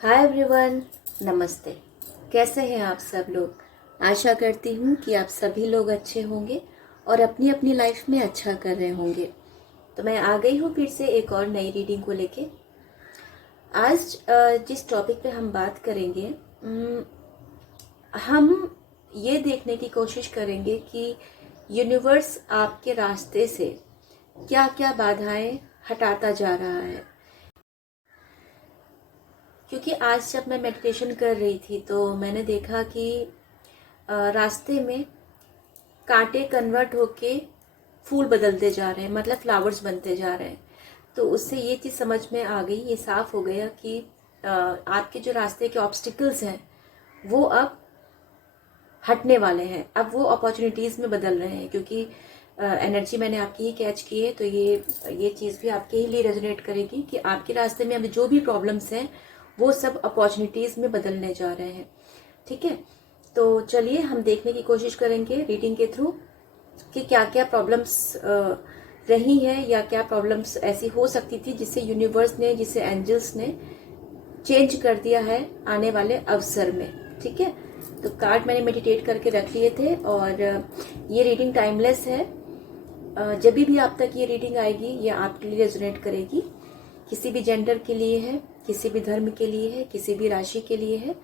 Hi everyone, नमस्ते। कैसे हैं आप सब लोग। आशा करती हूँ कि आप सभी लोग अच्छे होंगे और अपनी अपनी लाइफ में अच्छा कर रहे होंगे। तो मैं आ गई हूँ फिर से एक और नई रीडिंग को लेके। आज जिस टॉपिक पे हम बात करेंगे, हम ये देखने की कोशिश करेंगे कि यूनिवर्स आपके रास्ते से क्या क्या बाधाएं हटाता जा रहा है। क्योंकि आज जब मैं मेडिटेशन कर रही थी तो मैंने देखा कि रास्ते में कांटे कन्वर्ट होके फूल बदलते जा रहे हैं, मतलब फ्लावर्स बनते जा रहे हैं। तो उससे ये चीज़ समझ में आ गई, ये साफ हो गया कि आपके जो रास्ते के ऑब्स्टिकल्स हैं वो अब हटने वाले हैं, अब वो अपॉर्चुनिटीज़ में बदल रहे हैं। क्योंकि एनर्जी मैंने आपकी ही कैच की है, तो ये चीज़ भी आपके ही लिए रेजोनेट करेगी कि आपके रास्ते में अभी जो भी प्रॉब्लम्स हैं वो सब अपॉर्चुनिटीज़ में बदलने जा रहे हैं। ठीक है, तो चलिए हम देखने की कोशिश करेंगे रीडिंग के थ्रू कि क्या क्या प्रॉब्लम्स रही हैं या क्या प्रॉब्लम्स ऐसी हो सकती थी जिससे यूनिवर्स ने, जिससे एंजल्स ने चेंज कर दिया है आने वाले अवसर में। ठीक है, तो कार्ड मैंने मेडिटेट करके रख लिए थे और ये रीडिंग टाइमलेस है। जब भी आप तक ये रीडिंग आएगी ये आपके लिए रेजोनेट करेगी। किसी भी जेंडर के लिए है, किसी भी धर्म के लिए है, किसी भी राशि के लिए है।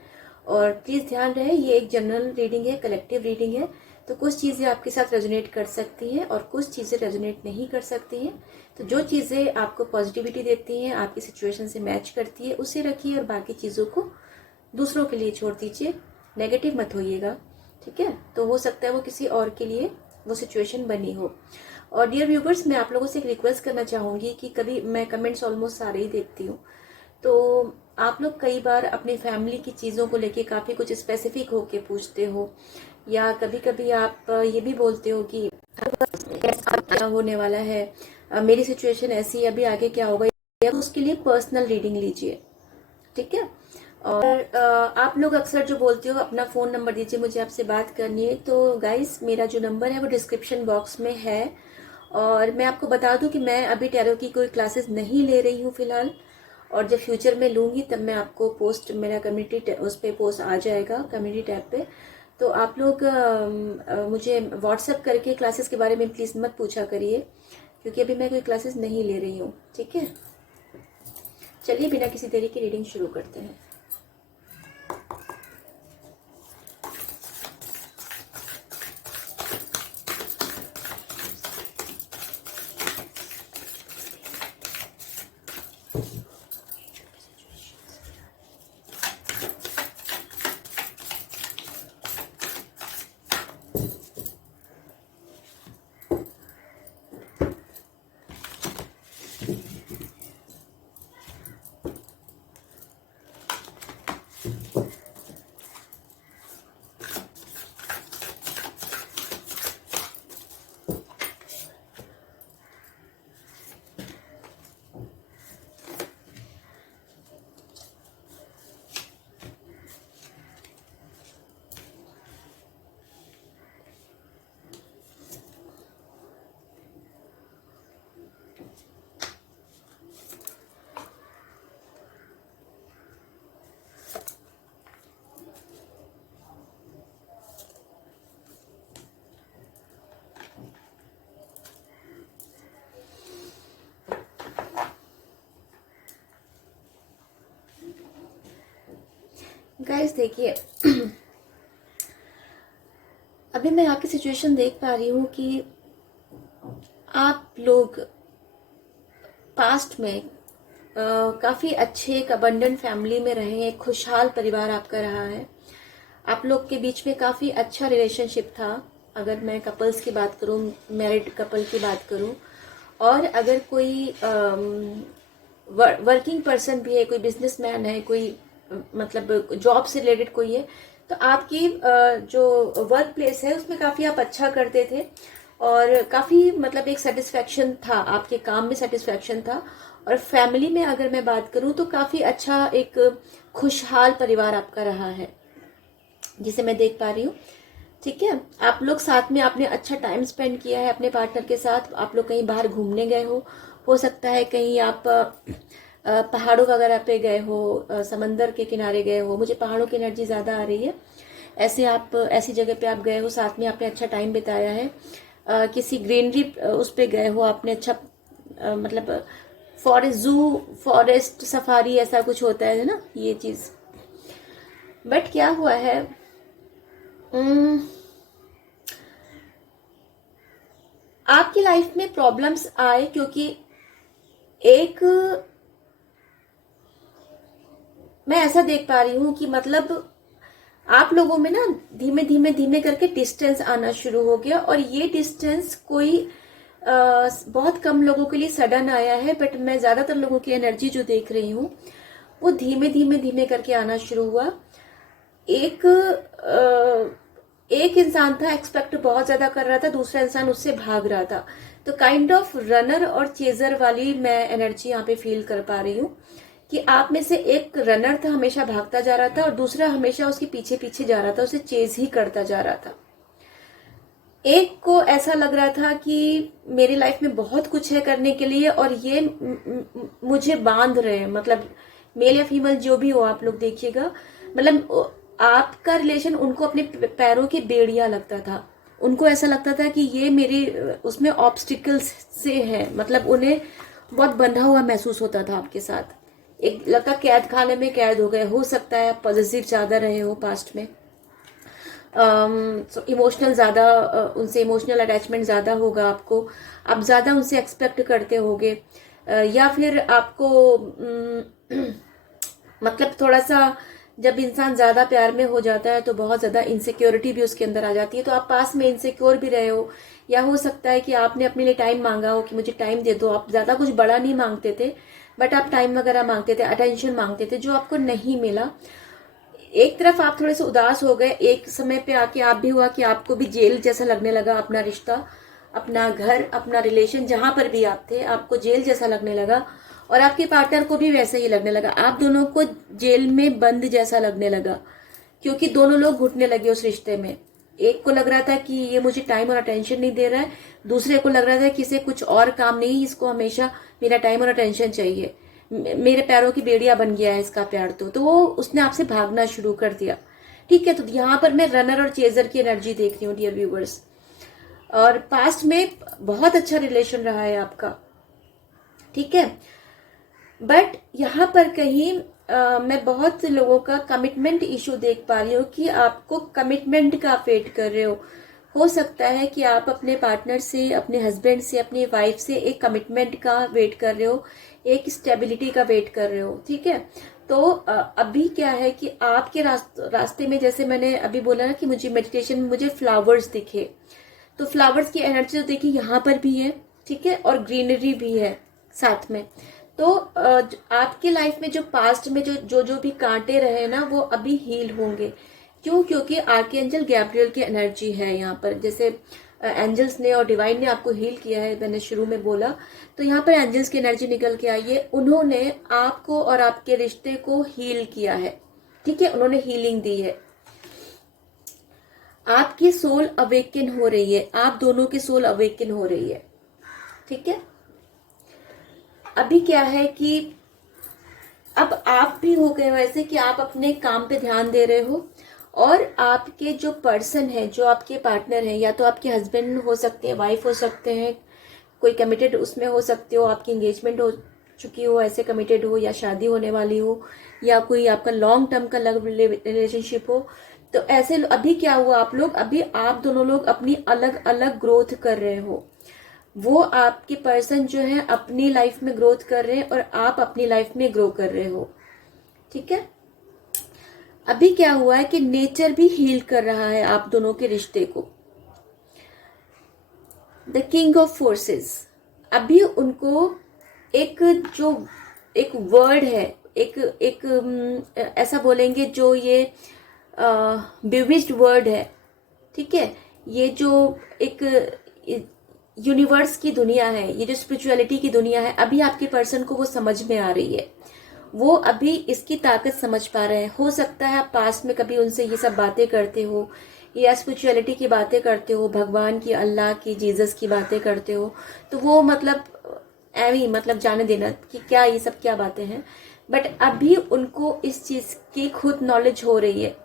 और प्लीज़ ध्यान रहे ये एक जनरल रीडिंग है, कलेक्टिव रीडिंग है। तो कुछ चीज़ें आपके साथ रेजोनेट कर सकती हैं और कुछ चीज़ें रेजोनेट नहीं कर सकती हैं। तो जो चीज़ें आपको पॉजिटिविटी देती हैं, आपकी सिचुएशन से मैच करती है, उसे रखिए और बाकी चीज़ों को दूसरों के लिए छोड़ दीजिए। नेगेटिव मत होइएगा। ठीक है, तो हो सकता है वो किसी और के लिए वो सिचुएशन बनी हो। और डियर व्यूवर्स, मैं आप लोगों से एक रिक्वेस्ट करना चाहूँगी कि कभी मैं कमेंट्स ऑलमोस्ट सारे ही देखती हूँ, तो आप लोग कई बार अपनी फैमिली की चीज़ों को लेके काफ़ी कुछ स्पेसिफिक होके पूछते हो, या कभी कभी आप ये भी बोलते हो कि ऐसा क्या होने वाला है, मेरी सिचुएशन ऐसी है, अभी आगे क्या होगा। या उसके लिए पर्सनल रीडिंग लीजिए। ठीक है, और आप लोग अक्सर जो बोलते हो अपना फ़ोन नंबर दीजिए, मुझे आपसे बात करनी है। तो गाइस, मेरा जो नंबर है वो डिस्क्रिप्शन बॉक्स में है। और मैं आपको बता दूं कि मैं अभी टैरो की कोई क्लासेस नहीं ले रही हूँ फिलहाल, और जब फ्यूचर में लूँगी तब मैं आपको पोस्ट, मेरा कम्युनिटी उस पर पोस्ट आ जाएगा कम्युनिटी टैब पे। तो आप लोग मुझे व्हाट्सएप करके क्लासेस के बारे में प्लीज़ मत पूछा करिए, क्योंकि अभी मैं कोई क्लासेस नहीं ले रही हूँ। ठीक है, चलिए बिना किसी देरी की रीडिंग शुरू करते हैं। गाइस देखिए, अभी मैं आपकी सिचुएशन देख पा रही हूँ कि आप लोग पास्ट में काफ़ी अच्छे एक अबंडेंट फैमिली में रहे हैं, एक खुशहाल परिवार आपका रहा है। आप लोग के बीच में काफ़ी अच्छा रिलेशनशिप था, अगर मैं कपल्स की बात करूँ, मैरिड कपल की बात करूँ। और अगर कोई वर्किंग पर्सन भी है, कोई बिजनेसमैन है, कोई मतलब जॉब से रिलेटेड कोई है, तो आपकी जो वर्क प्लेस है उसमें काफ़ी आप अच्छा करते थे और काफ़ी मतलब एक सेटिस्फैक्शन था, आपके काम में सेटिस्फैक्शन था। और फैमिली में अगर मैं बात करूं तो काफ़ी अच्छा एक खुशहाल परिवार आपका रहा है, जिसे मैं देख पा रही हूँ। ठीक है, आप लोग साथ में आपने अच्छा टाइम स्पेंड किया है अपने पार्टनर के साथ। आप लोग कहीं बाहर घूमने गए हो सकता है कहीं आप पहाड़ों वगैरह पे गए हो, समंदर के किनारे गए हो, मुझे पहाड़ों की एनर्जी ज़्यादा आ रही है। ऐसे आप ऐसी जगह पे आप गए हो, साथ में आपने अच्छा टाइम बिताया है, किसी ग्रीनरी उस पे गए हो आपने, अच्छा मतलब फॉरेस्ट, जू, फॉरेस्ट सफारी ऐसा कुछ होता है ना, ये चीज़। बट क्या हुआ है, उम, आपकी लाइफ में प्रॉब्लम्स आए क्योंकि एक, मैं ऐसा देख पा रही हूँ कि मतलब आप लोगों में ना धीमे धीमे धीमे करके डिस्टेंस आना शुरू हो गया, और ये डिस्टेंस कोई बहुत कम लोगों के लिए सडन आया है, बट मैं ज्यादातर लोगों की एनर्जी जो देख रही हूँ वो धीमे धीमे धीमे करके आना शुरू हुआ। एक एक इंसान था, एक्सपेक्ट बहुत ज्यादा कर रहा था, दूसरा इंसान उससे भाग रहा था। तो काइंड ऑफ रनर और चेजर वाली मैं एनर्जी यहाँ पे फील कर पा रही हूँ कि आप में से एक रनर था, हमेशा भागता जा रहा था, और दूसरा हमेशा उसके पीछे पीछे जा रहा था, उसे चेज ही करता जा रहा था। एक को ऐसा लग रहा था कि मेरी लाइफ में बहुत कुछ है करने के लिए, और ये मुझे बांध रहे हैं, मतलब मेल या फीमेल जो भी हो आप लोग देखिएगा, मतलब आपका रिलेशन उनको अपने पैरों की बेड़िया लगता था। उनको ऐसा लगता था कि ये मेरे उसमें ऑब्स्टिकल्स से है, मतलब उन्हें बहुत बंधा हुआ महसूस होता था आपके साथ। एक लगता कैद खाने में कैद हो गए, हो सकता है आप पॉजिटिव ज्यादा रहे हो पास्ट में, इमोशनल ज़्यादा, उनसे इमोशनल अटैचमेंट ज़्यादा होगा आपको, आप ज़्यादा उनसे एक्सपेक्ट करते होगे, या फिर आपको मतलब थोड़ा सा, जब इंसान ज़्यादा प्यार में हो जाता है तो बहुत ज़्यादा इनसिक्योरिटी भी उसके अंदर आ जाती है, तो आप पास में इनसिक्योर भी रहे हो, या हो सकता है कि आपने अपने लिए टाइम मांगा हो कि मुझे टाइम दे दो। आप ज़्यादा कुछ बड़ा नहीं मांगते थे, बट आप टाइम वगैरह मांगते थे, अटेंशन मांगते थे, जो आपको नहीं मिला। एक तरफ आप थोड़े से उदास हो गए, एक समय पे आके आप भी हुआ कि आपको भी जेल जैसा लगने लगा, अपना रिश्ता, अपना घर, अपना रिलेशन, जहां पर भी आप थे आपको जेल जैसा लगने लगा, और आपके पार्टनर को भी वैसे ही लगने लगा, आप दोनों को जेल में बंद जैसा लगने लगा, क्योंकि दोनों लोग घुटने लगे उस रिश्ते में। एक को लग रहा था कि ये मुझे टाइम और अटेंशन नहीं दे रहा है, दूसरे को लग रहा था कि इसे कुछ और काम नहीं, इसको हमेशा मेरा टाइम और अटेंशन चाहिए, मेरे पैरों की बेड़िया बन गया है इसका प्यार। तो वो उसने आपसे भागना शुरू कर दिया। ठीक है, तो यहाँ पर मैं रनर और चेजर की एनर्जी देख रही हूँ डियर व्यूवर्स, और पास्ट में बहुत अच्छा रिलेशन रहा है आपका, ठीक है, बट यहाँ पर कहीं मैं बहुत लोगों का कमिटमेंट इशू देख पा रही हूँ कि आपको कमिटमेंट का वेट कर रहे हो सकता है कि आप अपने पार्टनर से, अपने हस्बैंड से, अपनी वाइफ से एक कमिटमेंट का वेट कर रहे हो, एक स्टेबिलिटी का वेट कर रहे हो, ठीक है। तो अभी क्या है कि आपके रास्ते में, जैसे मैंने अभी बोला ना कि मुझे मेडिटेशन में मुझे फ्लावर्स दिखे, तो फ्लावर्स की एनर्जी तो देखिए यहाँ पर भी है, ठीक है, और ग्रीनरी भी है साथ में। तो आपके लाइफ में जो पास्ट में जो भी कांटे रहे ना, वो अभी हील होंगे। क्यों? क्योंकि आर्कएंजल गैब्रियल की एनर्जी है यहाँ पर, जैसे एंजल्स ने और डिवाइन ने आपको हील किया है, मैंने शुरू में बोला, तो यहाँ पर एंजल्स की एनर्जी निकल के आई है, उन्होंने आपको और आपके रिश्ते को हील किया है, ठीक है, उन्होंने हीलिंग दी है। आपकी सोल अवेकन हो रही है, आप दोनों की सोल अवेकन हो रही है, ठीक है। अभी क्या है कि अब आप भी हो गए वैसे कि आप अपने काम पे ध्यान दे रहे हो, और आपके जो पर्सन है, जो आपके पार्टनर है, या तो आपके हस्बैंड हो सकते हैं, वाइफ हो सकते हैं, कोई कमिटेड उसमें हो सकते हो, आपकी एंगेजमेंट हो चुकी हो, ऐसे कमिटेड हो, या शादी होने वाली हो, या कोई आपका लॉन्ग टर्म का लव रिलेशनशिप हो। तो ऐसे अभी क्या हुआ, आप लोग अभी, आप दोनों लोग अपनी अलग अलग ग्रोथ कर रहे हो, वो आपके पर्सन जो है अपनी लाइफ में ग्रोथ कर रहे हैं, और आप अपनी लाइफ में ग्रो कर रहे हो, ठीक है। अभी क्या हुआ है कि नेचर भी हील कर रहा है आप दोनों के रिश्ते को। द किंग ऑफ फोर्सेस, अभी उनको एक, जो एक वर्ड है, एक एक ऐसा बोलेंगे, जो ये बिविज्ड वर्ड है, ठीक है, ये जो एक यूनिवर्स की दुनिया है, ये जो स्पिरिचुअलिटी की दुनिया है, अभी आपके पर्सन को वो समझ में आ रही है, वो अभी इसकी ताकत समझ पा रहे हैं। हो सकता है आप पास में कभी उनसे ये सब बातें करते हो, या स्पिरिचुअलिटी की बातें करते हो, भगवान की, अल्लाह की, जीसस की बातें करते हो, तो वो मतलब एवी मतलब जाने देना कि क्या ये सब क्या बातें हैं। बट अभी उनको इस चीज की खुद नॉलेज हो रही है,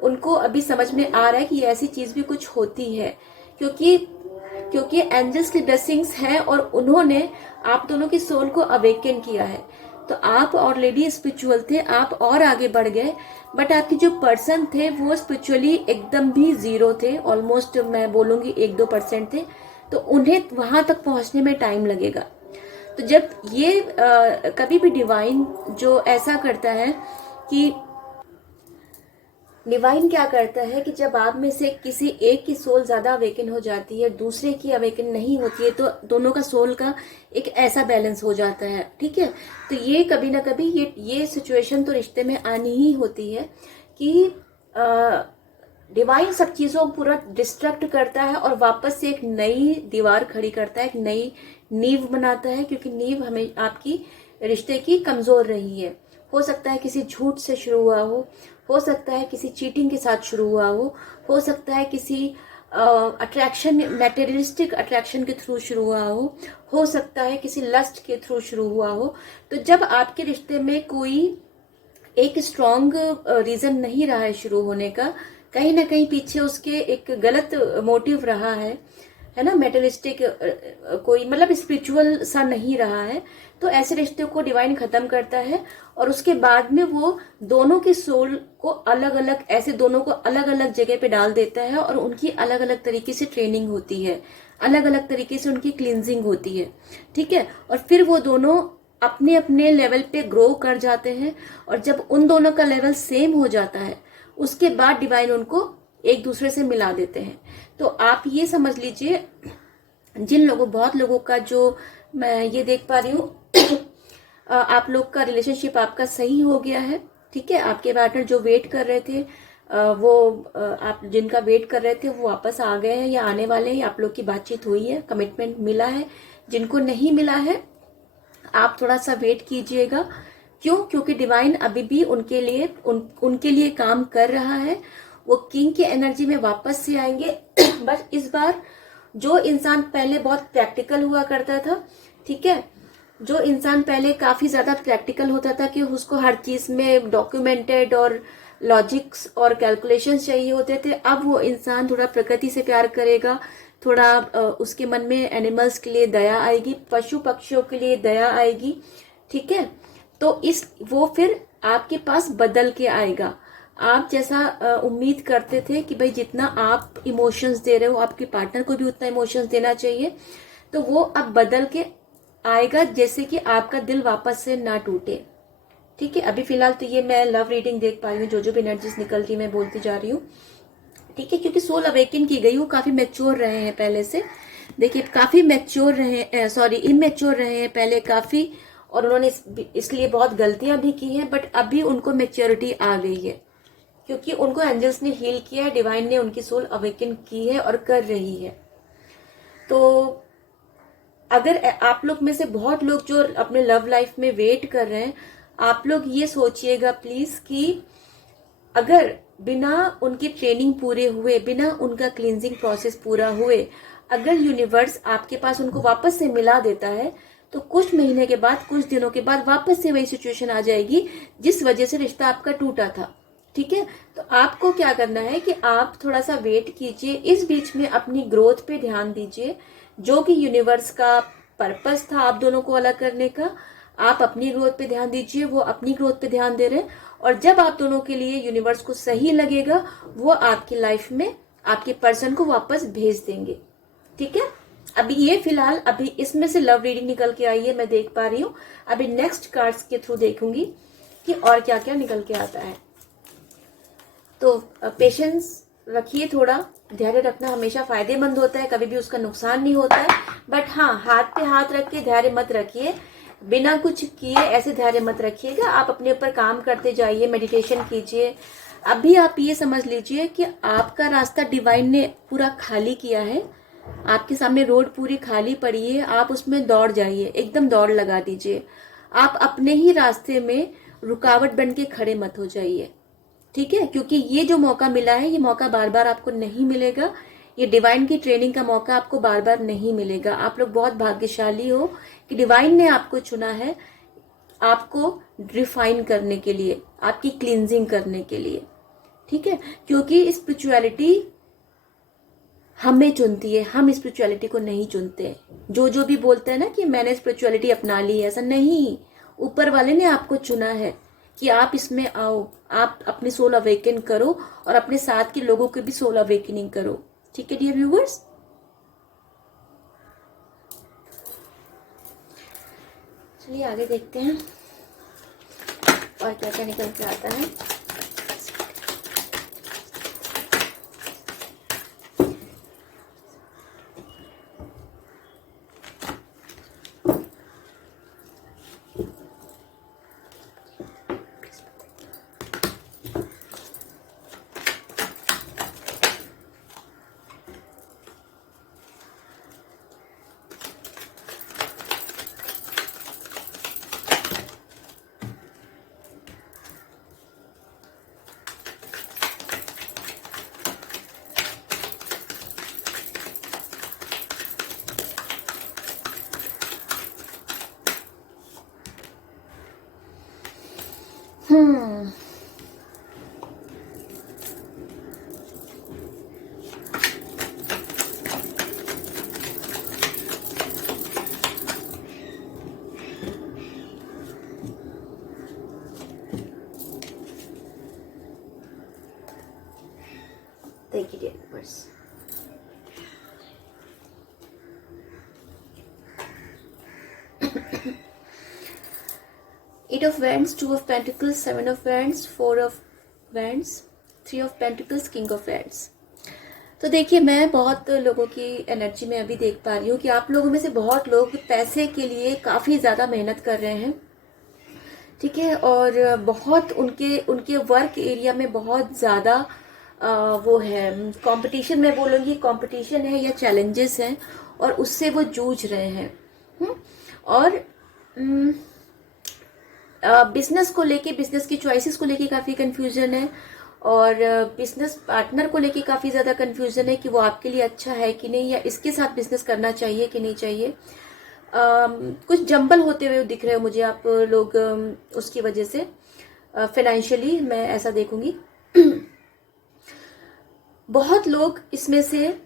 उनको अभी समझ में आ रहा है कि ऐसी चीज भी कुछ होती है, क्योंकि क्योंकि एंजल्स की ब्लेसिंग्स हैं और उन्होंने आप दोनों की सोल को अवेकन किया है। तो आप ऑलरेडी स्पिरिचुअल थे, आप और आगे बढ़ गए, बट आपके जो पर्सन थे वो स्पिरिचुअली एकदम भी जीरो थे, ऑलमोस्ट मैं बोलूंगी 1-2% थे। तो उन्हें वहां तक पहुंचने में टाइम लगेगा। तो जब ये कभी भी डिवाइन जो ऐसा करता है कि डिवाइन क्या करता है कि जब आप में से किसी एक की सोल ज्यादा अवेकन हो जाती है, दूसरे की अवेकन नहीं होती है, तो दोनों का सोल का एक ऐसा बैलेंस हो जाता है। ठीक है, तो ये कभी ना कभी ये सिचुएशन तो रिश्ते में आनी ही होती है कि डिवाइन सब चीजों को पूरा डिस्ट्रक्ट करता है और वापस से एक नई दीवार खड़ी करता है, एक नई नींव बनाता है, क्योंकि नींव हमें आपकी रिश्ते की कमजोर रही है। हो सकता है किसी झूठ से शुरू हुआ हो सकता है किसी चीटिंग के साथ शुरू हुआ हो सकता है किसी अट्रैक्शन, मैटेरियलिस्टिक अट्रैक्शन के थ्रू शुरू हुआ हो सकता है किसी लस्ट के थ्रू शुरू हुआ हो। तो जब आपके रिश्ते में कोई एक स्ट्रॉन्ग रीजन नहीं रहा है शुरू होने का, कहीं ना कहीं पीछे उसके एक गलत मोटिव रहा है ना, मेटलिस्टिक कोई मतलब स्पिरिचुअल सा नहीं रहा है, तो ऐसे रिश्ते को डिवाइन खत्म करता है। और उसके बाद में वो दोनों की सोल को अलग अलग, ऐसे दोनों को अलग अलग जगह पे डाल देता है और उनकी अलग अलग तरीके से ट्रेनिंग होती है, अलग अलग तरीके से उनकी क्लींजिंग होती है। ठीक है, और फिर वो दोनों अपने अपने लेवल पे ग्रो कर जाते हैं, और जब उन दोनों का लेवल सेम हो जाता है उसके बाद डिवाइन उनको एक दूसरे से मिला देते हैं। तो आप ये समझ लीजिए, जिन लोगों, बहुत लोगों का जो मैं ये देख पा रही हूँ आप लोग का रिलेशनशिप आपका सही हो गया है। ठीक है, आपके पार्टनर जो वेट कर रहे थे आप जिनका वेट कर रहे थे वो वापस आ गए हैं या आने वाले हैं, आप लोग की बातचीत हुई है, कमिटमेंट मिला है। जिनको नहीं मिला है आप थोड़ा सा वेट कीजिएगा। क्यों? क्योंकि डिवाइन अभी भी उनके लिए उनके लिए काम कर रहा है। वो किंग की एनर्जी में वापस से आएंगे। बस इस बार जो इंसान पहले बहुत प्रैक्टिकल हुआ करता था, ठीक है, जो इंसान पहले काफी ज्यादा प्रैक्टिकल होता था कि उसको हर चीज में डॉक्यूमेंटेड और लॉजिक्स और कैलकुलेशन चाहिए होते थे, अब वो इंसान थोड़ा प्रकृति से प्यार करेगा, थोड़ा उसके मन में एनिमल्स के लिए दया आएगी, पशु पक्षियों के लिए दया आएगी। ठीक है, तो वो फिर आपके पास बदल के आएगा। आप जैसा उम्मीद करते थे कि भाई जितना आप इमोशंस दे रहे हो आपके पार्टनर को भी उतना इमोशंस देना चाहिए, तो वो अब बदल के आएगा, जैसे कि आपका दिल वापस से ना टूटे। ठीक है, अभी फिलहाल तो ये मैं लव रीडिंग देख पा रही हूँ, जो भी एनर्जीज निकल रही मैं बोलती जा रही हूँ। ठीक है, क्योंकि सोल अवेकन की गई, वो काफी मैच्योर रहे हैं पहले से। देखिए काफी मैच्योर रहे, सॉरी इमेच्योर रहे हैं पहले काफी, और उन्होंने इसलिए बहुत गलतियां भी की हैं, बट अभी उनको मैच्योरिटी आ गई है, क्योंकि उनको एंजल्स ने हील किया है, डिवाइन ने उनकी सोल अवेकन की है और कर रही है। तो अगर आप लोग में से बहुत लोग जो अपने लव लाइफ में वेट कर रहे हैं, आप लोग ये सोचिएगा प्लीज कि अगर बिना उनकी ट्रेनिंग पूरे हुए, बिना उनका क्लींजिंग प्रोसेस पूरा हुए, अगर यूनिवर्स आपके पास उनको वापस से मिला देता है, तो कुछ महीने के बाद, कुछ दिनों के बाद वापस से वही सिचुएशन आ जाएगी जिस वजह से रिश्ता आपका टूटा था। ठीक है, तो आपको क्या करना है कि आप थोड़ा सा वेट कीजिए, इस बीच में अपनी ग्रोथ पे ध्यान दीजिए। जो कि यूनिवर्स का पर्पस था आप दोनों को अलग करने का, आप अपनी ग्रोथ पे ध्यान दीजिए, वो अपनी ग्रोथ पे ध्यान दे रहे हैं, और जब आप दोनों के लिए यूनिवर्स को सही लगेगा, वो आपकी लाइफ में आपके पर्सन को वापस भेज देंगे। ठीक है, अभी ये फिलहाल अभी इसमें से लव रीडिंग निकल के आई है, मैं देख पा रही हूँ। अभी नेक्स्ट कार्ड्स के थ्रू देखूंगी कि और क्या क्या निकल के आता है। तो पेशेंस रखिए, थोड़ा धैर्य रखना हमेशा फायदेमंद होता है, कभी भी उसका नुकसान नहीं होता है। बट हाँ, हाथ पे हाथ रख के धैर्य मत रखिए, बिना कुछ किए ऐसे धैर्य मत रखिएगा। आप अपने ऊपर काम करते जाइए, मेडिटेशन कीजिए। अभी आप ये समझ लीजिए कि आपका रास्ता डिवाइन ने पूरा खाली किया है, आपके सामने रोड पूरी खाली पड़ी है, आप उसमें दौड़ जाइए, एकदम दौड़ लगा दीजिए। आप अपने ही रास्ते में रुकावट बन के खड़े मत हो जाइए। ठीक है, क्योंकि ये जो मौका मिला है, ये मौका बार बार आपको नहीं मिलेगा। ये डिवाइन की ट्रेनिंग का मौका आपको बार बार नहीं मिलेगा। आप लोग बहुत भाग्यशाली हो कि डिवाइन ने आपको चुना है आपको रिफाइन करने के लिए, आपकी क्लींजिंग करने के लिए, ठीक है। क्योंकि स्पिरिचुअलिटी हमें चुनती है, हम स्पिरिचुअलिटी को नहीं चुनते। जो भी बोलते हैं ना कि मैंने स्पिरिचुअलिटी अपना ली है, ऐसा नहीं। ऊपर वाले ने आपको चुना है कि आप इसमें आओ, आप अपनी सोल अवेकन करो और अपने साथ के लोगों की भी सोल अवेकनिंग करो, ठीक है डियर व्यूवर्स। चलिए आगे देखते हैं और क्या क्या निकल के आता है। देखिए dear viewers, eight of wands, two of pentacles, seven of wands, four of wands, three of pentacles, king of wands. तो देखिए मैं बहुत लोगों की एनर्जी में अभी देख पा रही हूँ कि आप लोगों में से बहुत लोग पैसे के लिए काफ़ी ज़्यादा मेहनत कर रहे हैं, ठीक है। और बहुत उनके उनके वर्क एरिया में बहुत ज़्यादा वो है कंपटीशन, मैं बोलूँगी कंपटीशन है या चैलेंजेस हैं और उससे वो जूझ रहे हैं। और बिजनेस को लेके, बिजनेस की चॉइसेस को लेके काफ़ी कंफ्यूजन है और बिजनेस पार्टनर को लेके काफ़ी ज़्यादा कंफ्यूजन है कि वो आपके लिए अच्छा है कि नहीं, या इसके साथ बिजनेस करना चाहिए कि नहीं चाहिए। कुछ जंबल होते हुए दिख रहे हो मुझे आप लोग, उसकी वजह से फाइनेंशियली मैं ऐसा देखूंगी। बहुत लोग इसमें से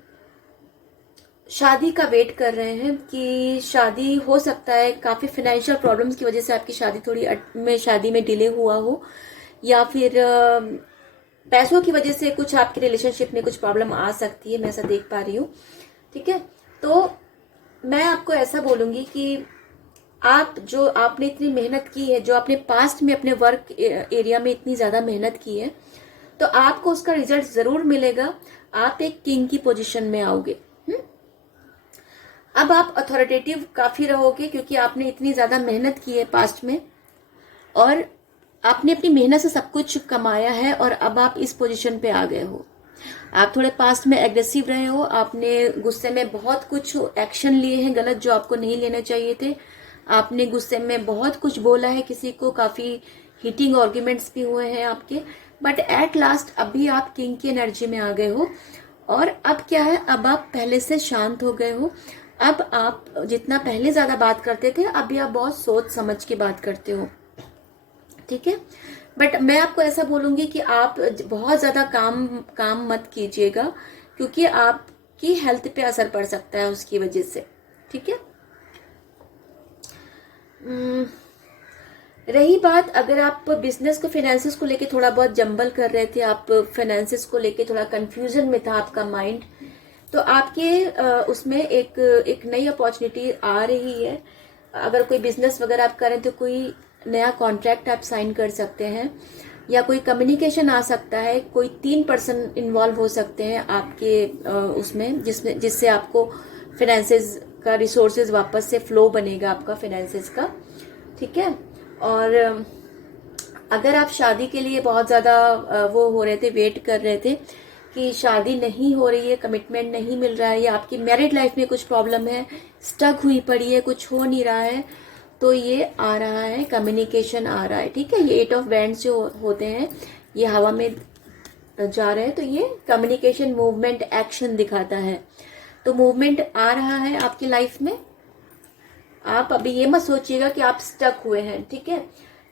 शादी का वेट कर रहे हैं कि शादी हो सकता है, काफ़ी फाइनेंशियल प्रॉब्लम्स की वजह से आपकी शादी थोड़ी शादी में डिले हुआ हो, या फिर पैसों की वजह से कुछ आपके रिलेशनशिप में कुछ प्रॉब्लम आ सकती है, मैं ऐसा देख पा रही हूँ, ठीक है। तो मैं आपको ऐसा बोलूँगी कि आप जो आपने इतनी मेहनत की है, जो आपने पास्ट में अपने वर्क एरिया में इतनी ज़्यादा मेहनत की है, तो आपको उसका रिजल्ट ज़रूर मिलेगा। आप एक किंग की पोजीशन में आओगे। अब आप अथॉरिटेटिव काफ़ी रहोगे क्योंकि आपने इतनी ज़्यादा मेहनत की है पास्ट में और आपने अपनी मेहनत से सब कुछ कमाया है और अब आप इस पोजीशन पे आ गए हो। आप थोड़े पास्ट में एग्रेसिव रहे हो, आपने गुस्से में बहुत कुछ एक्शन लिए हैं गलत जो आपको नहीं लेने चाहिए थे। आपने गुस्से में बहुत कुछ बोला है किसी को, काफ़ी हीटिंग आर्ग्यूमेंट्स भी हुए हैं आपके, बट एट लास्ट अभी आप किंग की एनर्जी में आ गए हो। और अब क्या है, अब आप पहले से शांत हो गए हो। अब आप जितना पहले ज़्यादा बात करते थे, अभी आप बहुत सोच समझ के बात करते हो, ठीक है। बट मैं आपको ऐसा बोलूँगी कि आप बहुत ज़्यादा काम मत कीजिएगा क्योंकि आपकी हेल्थ पे असर पड़ सकता है उसकी वजह से, ठीक है। रही बात, अगर आप बिजनेस को, फाइनेंसेस को लेके थोड़ा बहुत जंबल कर रहे थे, आप फाइनेंसेस को लेके थोड़ा कंफ्यूजन में था आपका माइंड, तो आपके उसमें एक नई अपॉर्चुनिटी आ रही है। अगर कोई बिजनेस वगैरह आप करें तो कोई नया कॉन्ट्रैक्ट आप साइन कर सकते हैं या कोई कम्युनिकेशन आ सकता है, कोई 3 पर्सन इन्वॉल्व हो सकते हैं आपके उसमें, जिससे आपको फाइनेंसेस का रिसोर्सेज वापस से फ्लो बनेगा आपका फाइनेंसेस का, ठीक है। और अगर आप शादी के लिए बहुत ज़्यादा वो हो रहे थे, वेट कर रहे थे कि शादी नहीं हो रही है, कमिटमेंट नहीं मिल रहा है, या आपकी मैरिड लाइफ में कुछ प्रॉब्लम है, स्टक हुई पड़ी है, कुछ हो नहीं रहा है, तो ये आ रहा है, कम्युनिकेशन आ रहा है, ठीक है। ये 8 ऑफ वैंड्स जो होते हैं, ये हवा में जा रहे हैं तो ये कम्युनिकेशन, मूवमेंट, एक्शन दिखाता है। तो मूवमेंट आ रहा है आपकी लाइफ में। आप अभी ये मत सोचिएगा कि आप स्टक हुए हैं, ठीक है।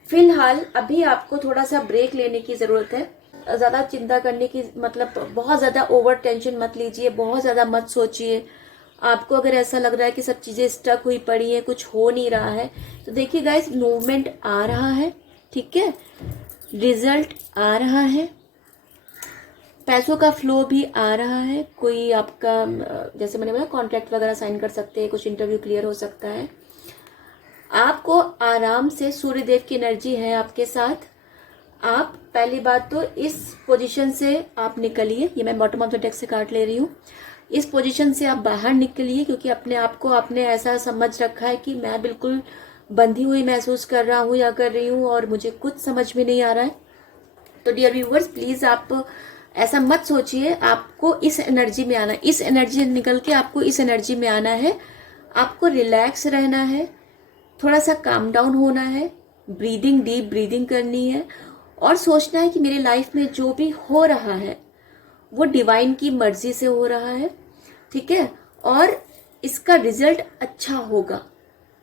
फिलहाल अभी आपको थोड़ा सा ब्रेक लेने की जरूरत है। ज्यादा चिंता करने की मतलब बहुत ज्यादा ओवर टेंशन मत लीजिए, बहुत ज्यादा मत सोचिए। आपको अगर ऐसा लग रहा है कि सब चीजें स्टक हुई पड़ी है, कुछ हो नहीं रहा है, तो देखिए गाइस, मूवमेंट आ रहा है, ठीक है। रिजल्ट आ रहा है, पैसों का फ्लो भी आ रहा है। कोई आपका जैसे मैंने बोला कॉन्ट्रैक्ट वगैरह साइन कर सकते हैं, कुछ इंटरव्यू क्लियर हो सकता है। आपको आराम से, सूर्यदेव की एनर्जी है आपके साथ। आप पहली बात तो इस पोजीशन से आप निकलिए। ये मैं बॉटम ऑफ द डेक से कार्ड ले रही हूँ। इस पोजीशन से आप बाहर निकलिए, क्योंकि अपने आप को आपने ऐसा समझ रखा है कि मैं बिल्कुल बंधी हुई महसूस कर रहा हूँ या कर रही हूँ और मुझे कुछ समझ में नहीं आ रहा है। तो डियर व्यूवर्स, प्लीज आप ऐसा मत सोचिए। आपको इस एनर्जी में आना है, इस एनर्जी से निकल के आपको इस एनर्जी में आना है। आपको रिलैक्स रहना है, थोड़ा सा काम डाउन होना है, ब्रीदिंग, डीप ब्रीदिंग करनी है और सोचना है कि मेरे लाइफ में जो भी हो रहा है वो डिवाइन की मर्जी से हो रहा है, ठीक है। और इसका रिजल्ट अच्छा होगा।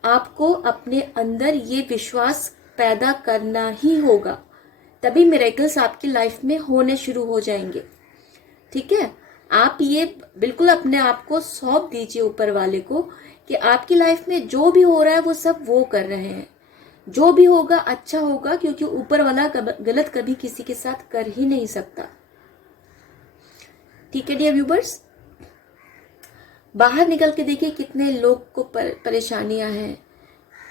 आपको अपने अंदर ये विश्वास पैदा करना ही होगा, तभी मिरेकल्स आपकी लाइफ में होने शुरू हो जाएंगे, ठीक है। आप ये बिल्कुल अपने आप को सौंप दीजिए ऊपर वाले को कि आपकी लाइफ में जो भी हो रहा है वो सब वो कर रहे हैं। जो भी होगा अच्छा होगा, क्योंकि ऊपर वाला गलत कभी किसी के साथ कर ही नहीं सकता, ठीक है डियर व्यूवर्स। बाहर निकल के देखिए कितने लोग को परेशानियां हैं,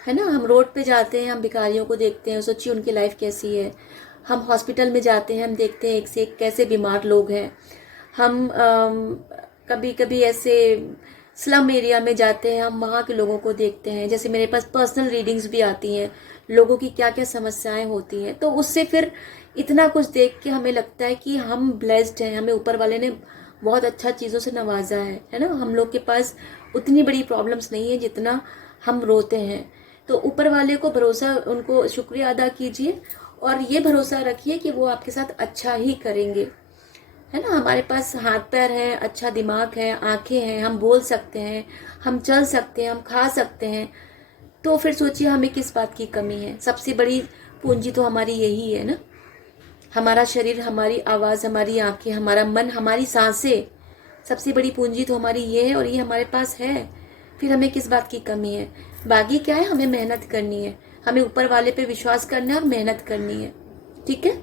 है ना। हम रोड पे जाते हैं, हम भिखारियों को देखते हैं, सोचिए उनकी लाइफ कैसी है। हम हॉस्पिटल में जाते हैं, हम देखते हैं एक से एक कैसे बीमार लोग हैं। हम कभी कभी ऐसे स्लम एरिया में जाते हैं, हम वहाँ के लोगों को देखते हैं। जैसे मेरे पास पर्सनल रीडिंग्स भी आती हैं, लोगों की क्या क्या समस्याएं होती हैं, तो उससे फिर इतना कुछ देख के हमें लगता है कि हम ब्लेस्ड हैं, हमें ऊपर वाले ने बहुत अच्छा चीज़ों से नवाजा है ना। हम लोग के पास उतनी बड़ी प्रॉब्लम्स नहीं है जितना हम रोते हैं। तो ऊपर वाले को भरोसा, उनको शुक्रिया अदा कीजिए और ये भरोसा रखिए कि वो आपके साथ अच्छा ही करेंगे, है ना। हमारे पास हाथ पैर हैं, अच्छा दिमाग है, आंखें हैं, हम बोल सकते हैं, हम चल सकते हैं, हम खा सकते हैं। तो फिर सोचिए हमें किस बात की कमी है। सबसे बड़ी पूंजी तो हमारी यही है ना, हमारा शरीर, हमारी आवाज, हमारी आंखें, हमारा मन, हमारी सांसें। सबसे बड़ी पूंजी तो हमारी ये है और ये हमारे पास है। फिर हमें किस बात की कमी है। बाकी क्या है, हमें मेहनत करनी है, हमें ऊपर वाले पे विश्वास करना है और मेहनत करनी है, ठीक है।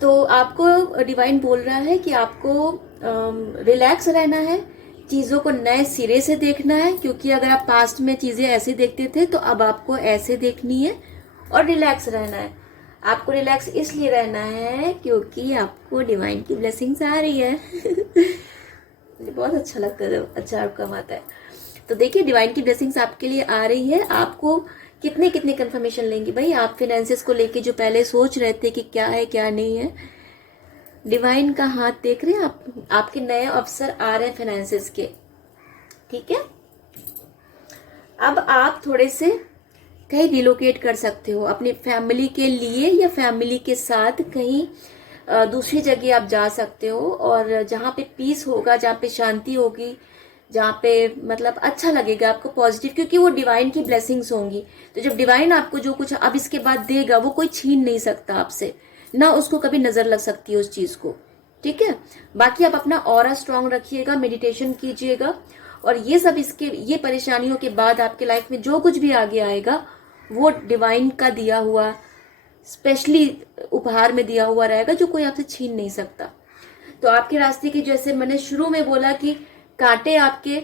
तो आपको डिवाइन बोल रहा है कि आपको रिलैक्स रहना है, चीज़ों को नए सिरे से देखना है, क्योंकि अगर आप पास्ट में चीज़ें ऐसे देखते थे तो अब आपको ऐसे देखनी है और रिलैक्स रहना है। आपको रिलैक्स इसलिए रहना है क्योंकि आपको डिवाइन की ब्लेसिंग्स आ रही है। मुझे बहुत अच्छा लगता है जब अच्छा आउटकम आता है। तो देखिए डिवाइन की ब्लेसिंग्स आपके लिए आ रही है। आपको कितने कितने कंफर्मेशन लेंगी भाई आप फाइनेंसेस को लेके, जो पहले सोच रहे थे कि क्या है क्या नहीं है। डिवाइन का हाथ देख रहे हैं आप, आपके नए अवसर आ रहे हैं फाइनेंसेस के, ठीक है। अब आप थोड़े से कहीं रिलोकेट कर सकते हो अपनी फैमिली के लिए, या फैमिली के साथ कहीं दूसरी जगह आप जा सकते हो। और जहाँ पे पीस होगा, जहाँ पे शांति होगी, जहाँ पे मतलब अच्छा लगेगा आपको, पॉजिटिव, क्योंकि वो डिवाइन की ब्लेसिंग्स होंगी। तो जब डिवाइन आपको जो कुछ अब इसके बाद देगा वो कोई छीन नहीं सकता आपसे, ना उसको कभी नजर लग सकती है उस चीज को, ठीक है। बाकी आप अपना ऑरा स्ट्रांग रखिएगा, मेडिटेशन कीजिएगा और ये सब, इसके ये परेशानियों के बाद आपके लाइफ में जो कुछ भी आगे आएगा वो डिवाइन का दिया हुआ, स्पेशली उपहार में दिया हुआ रहेगा, जो कोई आपसे छीन नहीं सकता। तो आपके रास्ते की, जैसे मैंने शुरू में बोला कि कांटे आपके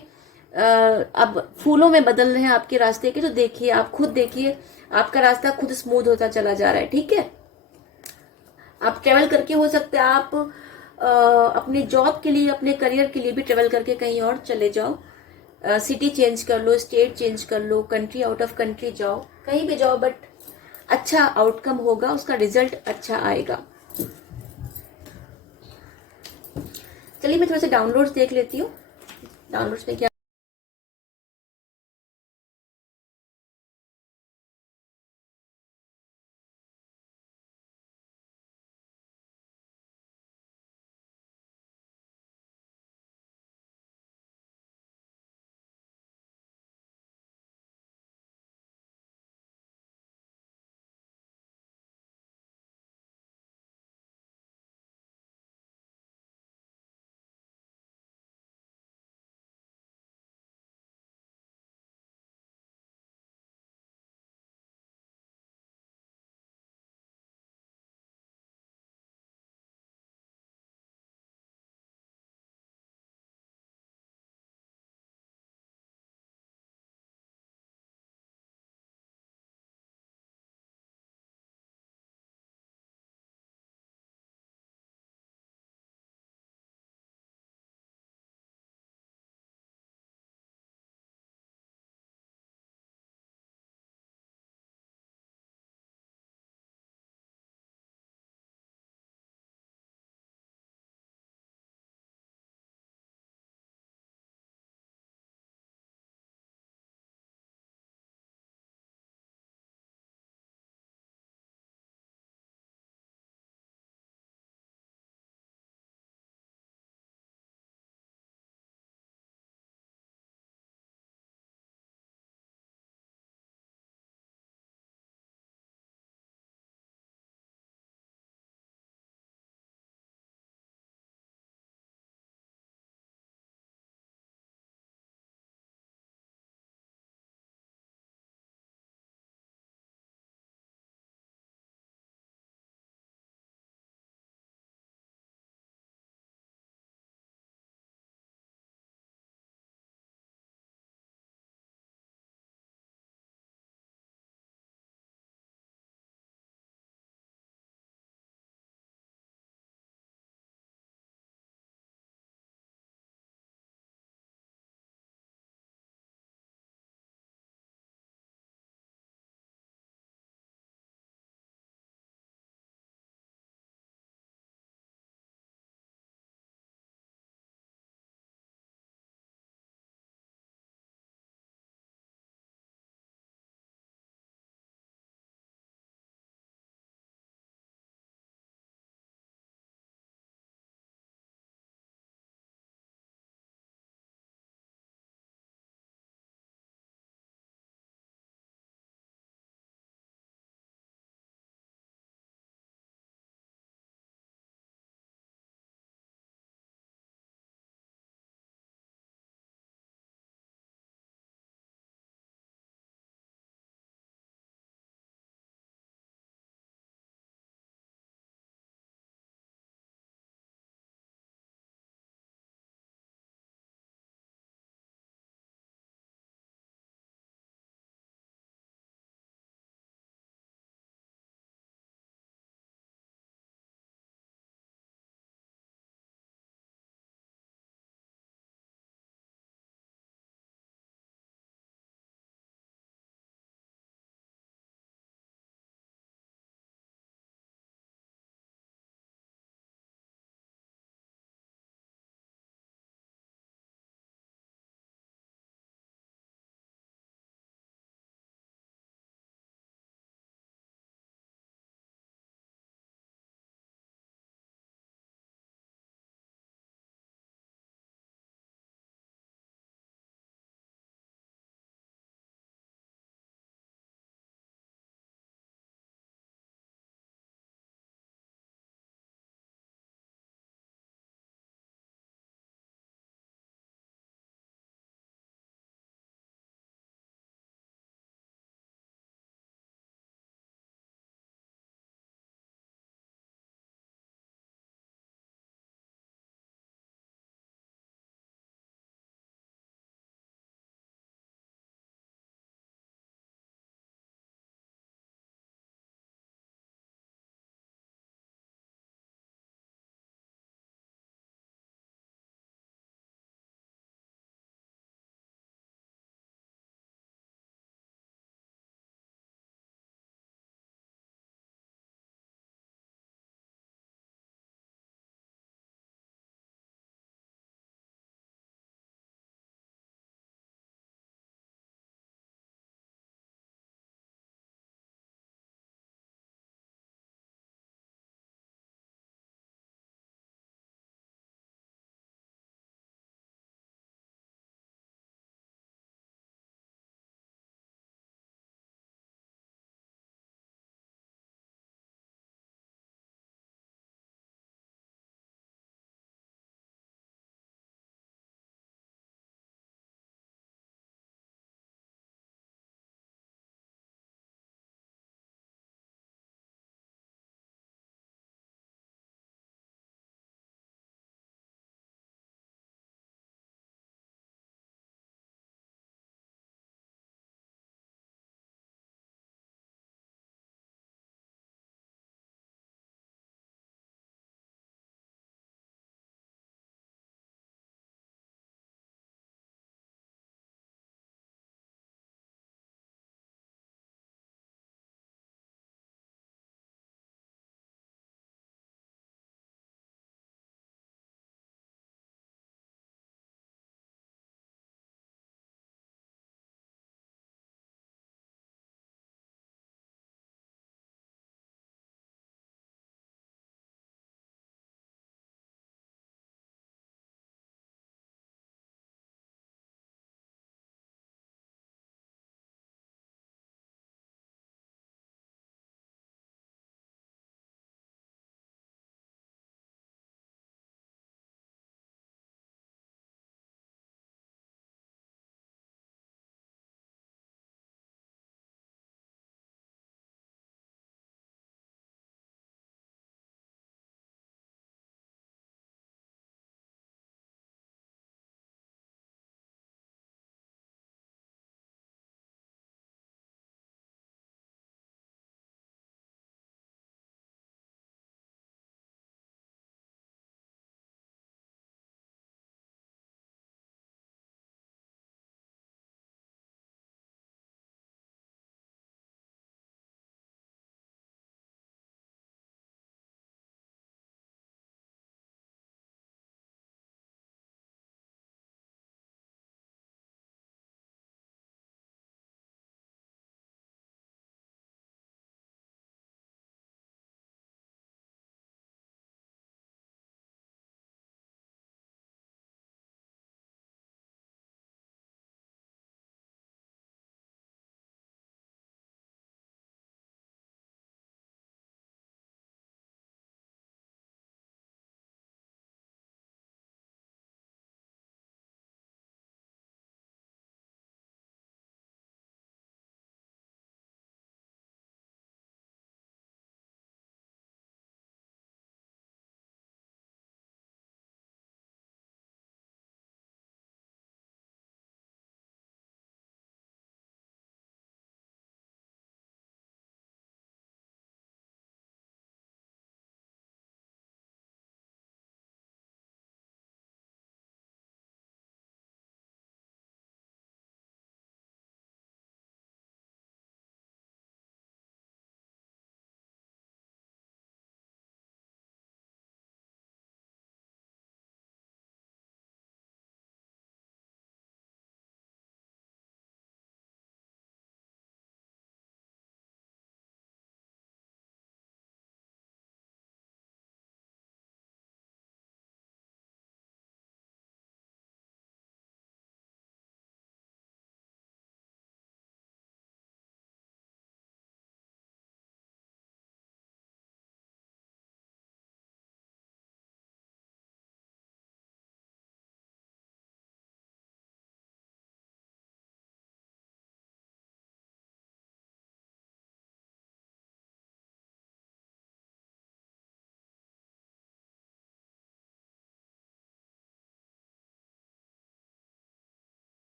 अब फूलों में बदल रहे हैं आपके रास्ते के, तो देखिए, आप खुद देखिए, आपका रास्ता खुद स्मूथ होता चला जा रहा है, ठीक है। आप ट्रेवल करके, हो सकता है आप अपने जॉब के लिए, अपने करियर के लिए भी ट्रेवल करके कहीं और चले जाओ। सिटी चेंज कर लो, स्टेट चेंज कर लो, कंट्री, आउट ऑफ कंट्री जाओ, कहीं भी जाओ, बट अच्छा आउटकम होगा, उसका रिजल्ट अच्छा आएगा। चलिए मैं थोड़ा सा डाउनलोड्स देख लेती हूँ, डाउनलोड्स में क्या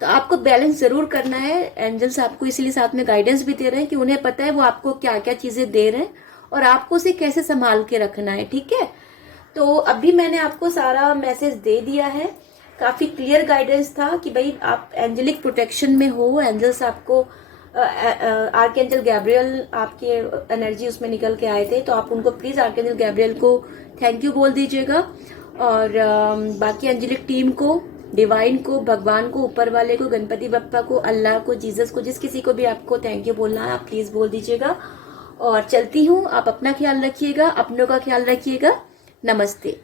तो आपको बैलेंस जरूर करना है। एंजल्स आपको इसीलिए साथ में गाइडेंस भी दे रहे हैं कि उन्हें पता है वो आपको क्या क्या चीजें दे रहे हैं और आपको उसे कैसे संभाल के रखना है, ठीक है। तो अभी मैंने आपको सारा मैसेज दे दिया है, काफी क्लियर गाइडेंस था कि भाई आप एंजेलिक प्रोटेक्शन में हो। एंजल्स आपको आर्कएंजल गैब्रियल आपके एनर्जी उसमें निकल के आए थे, तो आप उनको प्लीज आर्कएंजल गैब्रियल को थैंक यू बोल दीजिएगा। और बाकी एंजेलिक टीम को, डिवाइन को, भगवान को, ऊपर वाले को, गणपति बप्पा को, अल्लाह को, जीसस को, जिस किसी को भी आपको थैंक यू बोलना है आप प्लीज बोल दीजिएगा। और चलती हूँ, आप अपना ख्याल रखिएगा, अपनों का ख्याल रखिएगा। नमस्ते।